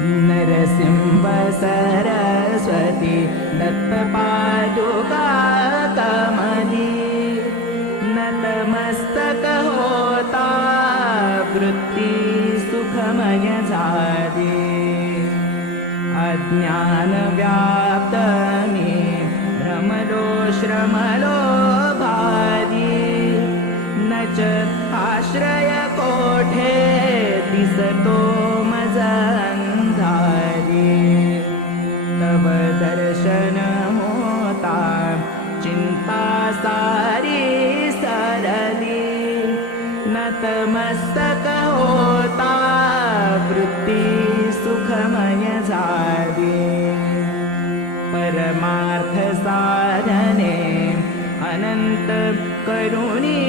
नरसिंह सरस्वती दत्तपादुका कमली नतमस्तक होता वृत्ती सुखमय झाली अज्ञान व्याप्त मी भ्रमलो श्रमलो भारी न च आश्रय कोठे दिसतो मज अंधारी तव दर्शन होता चिंता सारी सरली नतमस्तक होता वृत्ती सुखमय झाली परमार्थ साधने अनंत करुणी